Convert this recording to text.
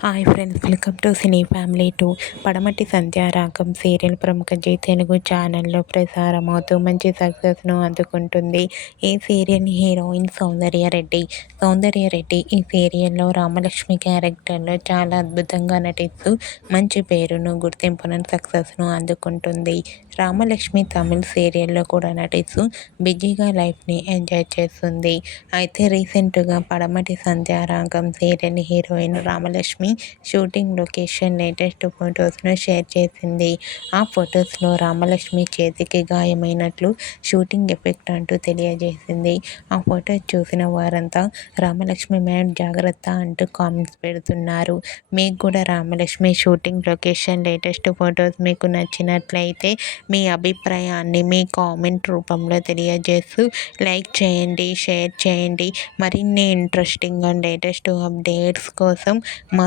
Hi friends welcome to cine family two. పడమటి Sandhyaragam serial ప్రముఖ జీ తెలుగు ఛానల్లో ప్రసారమవుతూ మంచి సక్సెస్ను అందుకుంటుంది. ఈ సీరియల్ హీరోయిన్ సౌందర్య రెడ్డి. సౌందర్య రెడ్డి ఈ సీరియల్లో రామలక్ష్మి క్యారెక్టర్లో చాలా అద్భుతంగా నటిస్తూ మంచి పేరును గుర్తింపును సక్సెస్ను అందుకుంటుంది. రామలక్ష్మి తమిళ్ సీరియల్లో కూడా నటిస్తూ బిజీగా లైఫ్ని ఎంజాయ్ చేస్తుంది. అయితే రీసెంట్గా Padamati Sandhyaragam serial heroine Ramalakshmi shooting location latest ఫొటోస్ను share చేసింది. ఆ ఫొటోస్లో రామలక్ష్మి చేతికి గాయమైనట్లు షూటింగ్ ఎఫెక్ట్ అంటూ తెలియజేసింది. ఆ ఫొటోస్ చూసిన వారంతా రామలక్ష్మి మ్యాడ్ జాగ్రత్త అంటూ కామెంట్స్ పెడుతున్నారు. మీకు కూడా Ramalakshmi shooting location latest photos మీకు నచ్చినట్లయితే మీ అభిప్రాయాన్ని మీ కామెంట్ రూపంలో తెలియజేస్తూ లైక్ చేయండి షేర్ చేయండి. మరిన్ని ఇంట్రెస్టింగ్ అండ్ లేటెస్ట్ అప్డేట్స్ కోసం మా